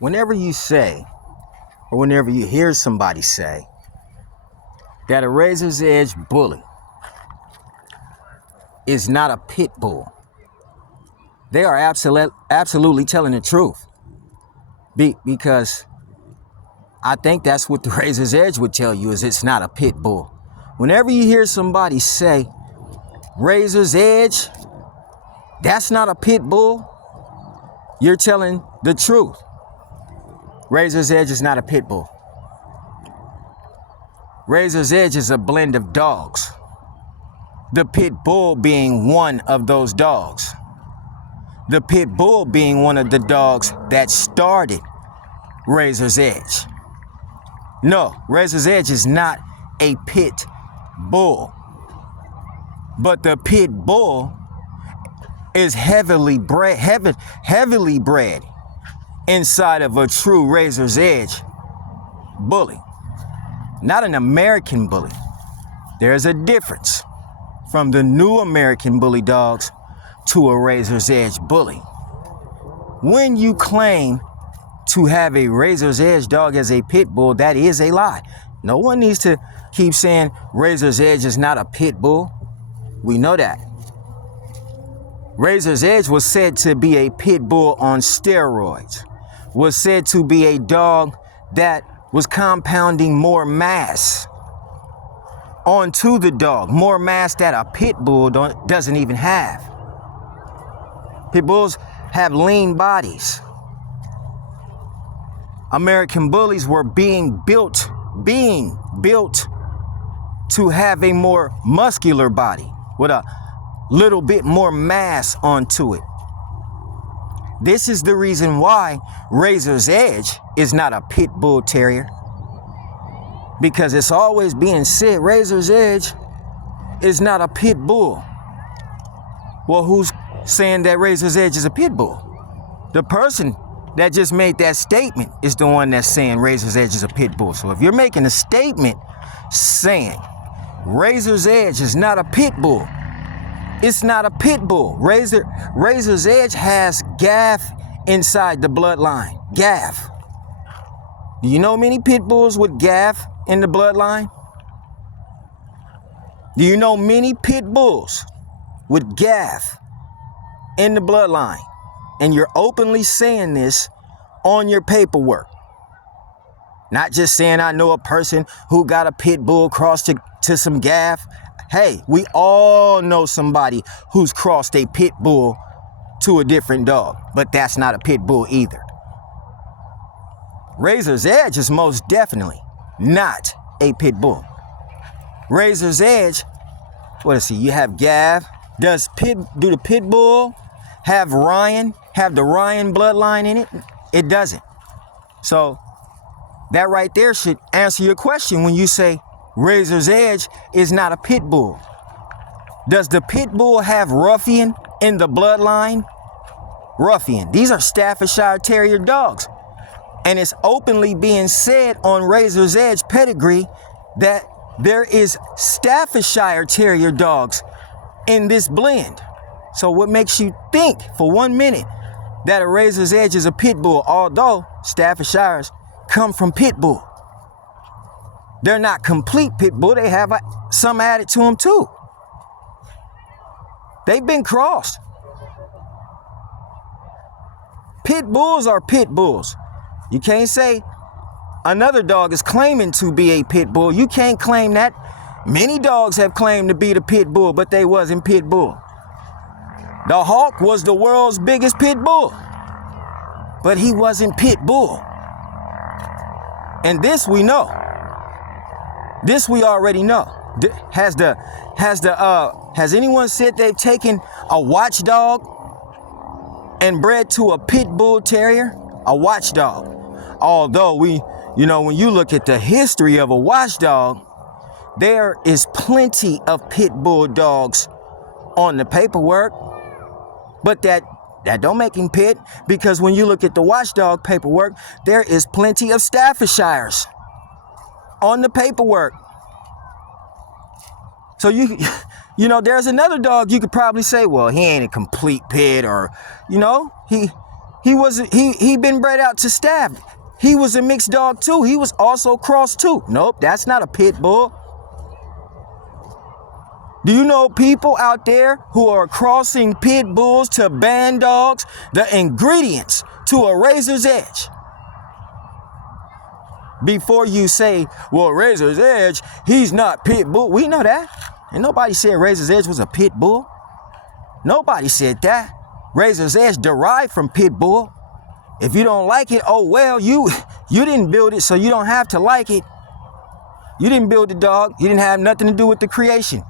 Whenever you say, or whenever you hear somebody say that a razor's edge bully is not a pit bull, they are absolutely telling the truth. Because I think that's what the razor's edge would tell you, is it's not a pit bull. Whenever you hear somebody say razor's edge, that's not a pit bull, you're telling the truth. Razor's edge is not a pit bull. Razor's edge is a blend of dogs, the pit bull being one of those dogs. The pit bull being one of the dogs that started Razor's Edge. No, Razor's Edge is not a pit bull. But the pit bull is heavily bred inside of a true Razor's Edge bully. Not an American bully. There's a difference from the new American bully dogs to a Razor's Edge bully. When you claim to have a Razor's Edge dog as a pit bull, that is a lie. No one needs to keep saying Razor's Edge is not a pit bull. We know that. Razor's Edge was said to be a pit bull on steroids, was said to be a dog that was compounding more mass onto the dog, more mass that a pit bull doesn't even have. Pit bulls have lean bodies. American bullies were being built to have a more muscular body with a little bit more mass onto it. This is the reason why Razor's Edge is not a pit bull terrier. Because it's always being said Razor's Edge is not a pit bull. Well, who's saying that Razor's Edge is a pit bull? The person that just made that statement is the one that's saying Razor's Edge is a pit bull. So if you're making a statement saying Razor's Edge is not a pit bull, it's not a pit bull. Razor's Edge has gaff inside the bloodline. Gaff. Do you know many pit bulls with gaff in the bloodline? Do you know many pit bulls with gaff in the bloodline? And you're openly saying this on your paperwork. Not just saying I know a person who got a pit bull crossed to some gaff. Hey, we all know somebody who's crossed a pit bull to a different dog, but that's not a pit bull either. Razor's Edge is most definitely not a pit bull. Razor's Edge, what is he? You have gaff. Do the pit bull have the Ryan bloodline in it? It doesn't. So that right there should answer your question when you say Razor's Edge is not a pit bull. Does the pit bull have Ruffian in the bloodline? Ruffian. These are Staffordshire Terrier dogs. And it's openly being said on Razor's Edge pedigree that there is Staffordshire Terrier dogs in this blend. So what makes you think for 1 minute that a Razor's Edge is a pit bull, although Staffordshires come from pit bull? They're not complete pit bull. They have some added to them too. They've been crossed. Pit bulls are pit bulls. You can't say another dog is claiming to be a pit bull. You can't claim that. Many dogs have claimed to be the pit bull, but they wasn't pit bull. The Hawk was the world's biggest pit bull, but he wasn't pit bull. And this we know. This we already know. Has anyone said they've taken a watchdog and bred to a pit bull terrier? A watchdog. Although when you look at the history of a watchdog, there is plenty of pit bull dogs on the paperwork, but that don't make him pit, because when you look at the watchdog paperwork, there is plenty of Staffordshires on the paperwork. So there's another dog you could probably say, well, he ain't a complete pit, or he He been bred out to staff. He was a mixed dog too. He was also crossed too. Nope, that's not a pit bull. Do you know people out there who are crossing pit bulls to band dogs? The ingredients to a razor's edge. Before you say, well, razor's edge, he's not pit bull. We know that. And nobody said razor's edge was a pit bull. Nobody said that. Razor's edge derived from pit bull. If you don't like it, oh well, you didn't build it, so you don't have to like it. You didn't build the dog. You didn't have nothing to do with the creation.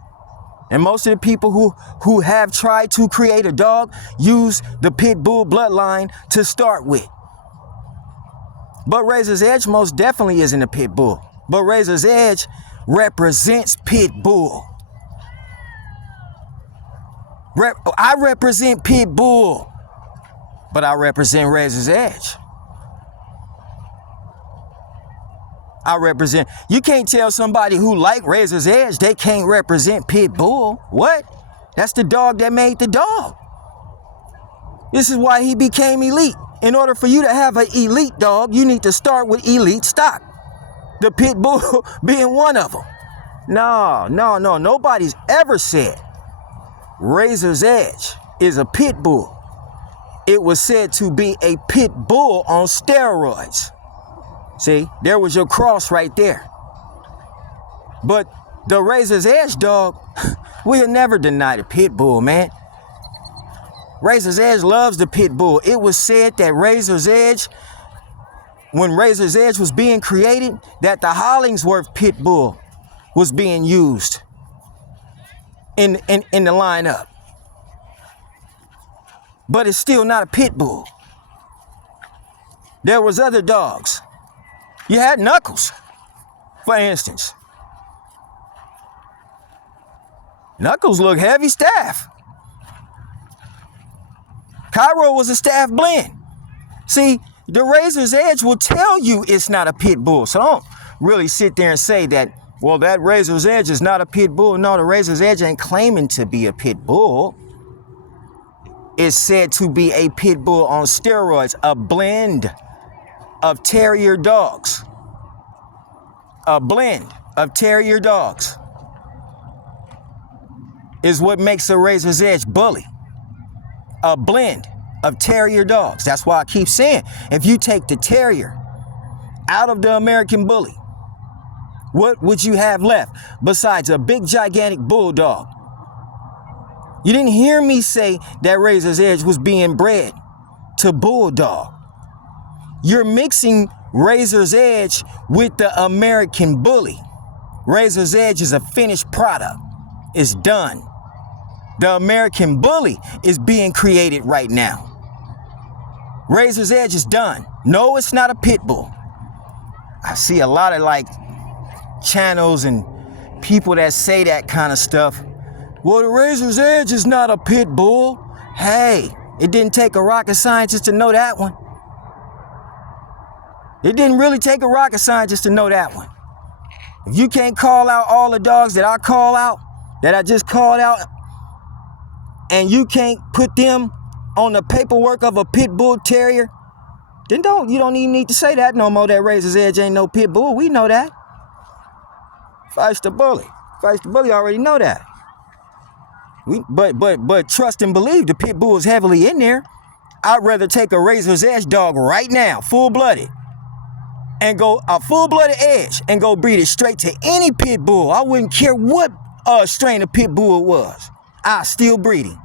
And most of the people who have tried to create a dog use the pit bull bloodline to start with. But Razor's Edge most definitely isn't a pit bull. But Razor's Edge represents pit bull. I represent pit bull, but I represent Razor's Edge. You can't tell somebody who like Razor's Edge they can't represent pit bull. What? That's the dog that made the dog. This is why he became elite. In order for you to have an elite dog, you need to start with elite stock. The pit bull being one of them. No. Nobody's ever said Razor's Edge is a pit bull. It was said to be a pit bull on steroids. See, there was your cross right there. But the Razor's Edge dog, we'll never deny the pit bull, man. Razor's Edge loves the pit bull. It was said that Razor's Edge, when Razor's Edge was being created, that the Hollingsworth pit bull was being used in the lineup. But it's still not a pit bull. There was other dogs. You had Knuckles, for instance. Knuckles looked heavy staff. Cairo was a staff blend. See, the Razor's Edge will tell you it's not a pit bull. So don't really sit there and say that, well, that Razor's Edge is not a pit bull. No, the Razor's Edge ain't claiming to be a pit bull. It's said to be a pit bull on steroids, a blend of terrier dogs. A blend of terrier dogs is what makes a Razor's Edge bully. A blend of terrier dogs. That's why I keep saying, if you take the terrier out of the American bully, what would you have left besides a big gigantic bulldog? You didn't hear me say that Razor's Edge was being bred to bulldog. You're mixing Razor's Edge with the American bully. Razor's Edge is a finished product. It's done. The American bully is being created right now. Razor's Edge is done. No, it's not a pit bull. I see a lot of channels and people that say that kind of stuff. Well, the Razor's Edge is not a pit bull. Hey, it didn't take a rocket scientist to know that one. It didn't really take a rocket scientist to know that one. If you can't call out all the dogs that I call out, that I just called out, and you can't put them on the paperwork of a pit bull terrier, then you don't even need to say that no more, that Razor's Edge ain't no pit bull. We know that. Feist the bully. Feist the bully already know that. But trust and believe the pit bull is heavily in there. I'd rather take a Razor's Edge dog right now, full-blooded, and go a full-blooded edge and go breed it straight to any pit bull. I wouldn't care what strain of pit bull it was. I still breed him.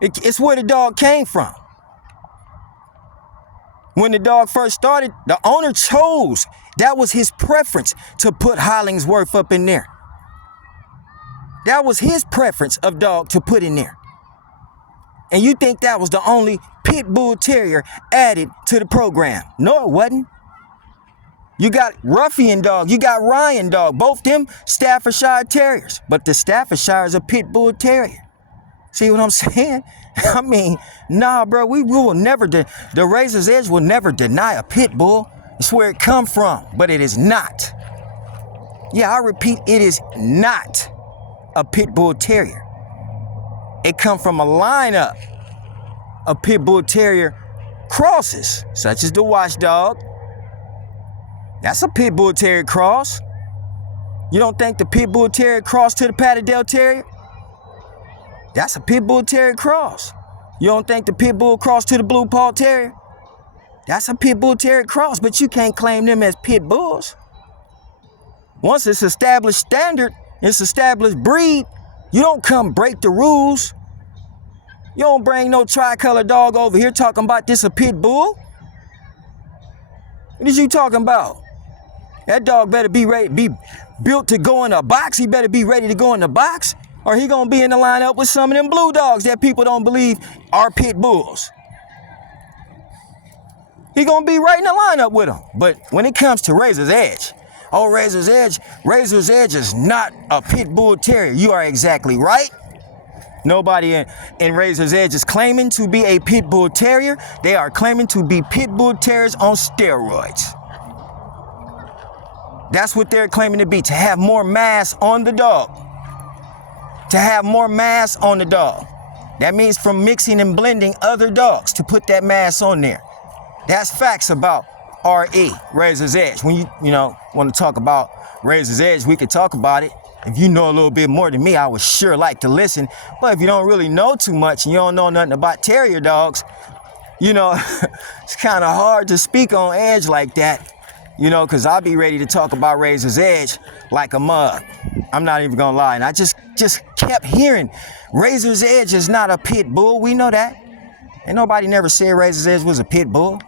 It's where the dog came from. When the dog first started, the owner chose, that was his preference, to put Hollingsworth up in there. That was his preference of dog to put in there. And you think that was the only pit bull terrier added to the program? No, it wasn't. You got Ruffian dog, you got Ryan dog, both them Staffordshire terriers. But the Staffordshire is a pit bull terrier. See what I'm saying? I mean, nah, bro, we will never, the Razor's Edge will never deny a pit bull. It's where it come from, but it is not. Yeah, I repeat, it is not a pit bull terrier. It come from a lineup of pit bull terrier crosses, such as the watchdog. That's a pit bull terrier cross. You don't think the pit bull terrier cross to the Patterdale terrier? That's a pit bull terrier cross. You don't think the pit bull cross to the blue paw terrier? That's a pit bull terrier cross, but you can't claim them as pit bulls. Once it's established standard, it's established breed, you don't come break the rules. You don't bring no tricolor dog over here talking about this a pit bull. What is you talking about? That dog better be ready, be built to go in a box. He better be ready to go in the box, or he gonna be in the lineup with some of them blue dogs that people don't believe are pit bulls. He gonna be right in the lineup with them. But when it comes to Razor's Edge, oh, Razor's Edge is not a pit bull terrier. You are exactly right. Nobody in Razor's Edge is claiming to be a pit bull terrier. They are claiming to be pit bull terriers on steroids. That's what they're claiming to be, to have more mass on the dog. To have more mass on the dog. That means from mixing and blending other dogs to put that mass on there. That's facts about RE, Razor's Edge. When you want to talk about Razor's Edge, we could talk about it. If you know a little bit more than me, I would sure like to listen. But if you don't really know too much and you don't know nothing about terrier dogs, it's kind of hard to speak on Edge like that. Because I'll be ready to talk about Razor's Edge like a mug. I'm not even gonna lie. And I just kept hearing Razor's Edge is not a pit bull. We know that. Ain't nobody never said Razor's Edge was a pit bull.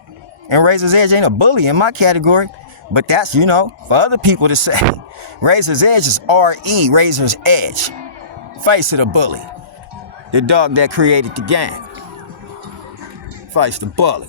And Razor's Edge ain't a bully in my category. But that's, for other people to say. Razor's Edge is RE, Razor's Edge. Face of the bully. The dog that created the game. Face the bully.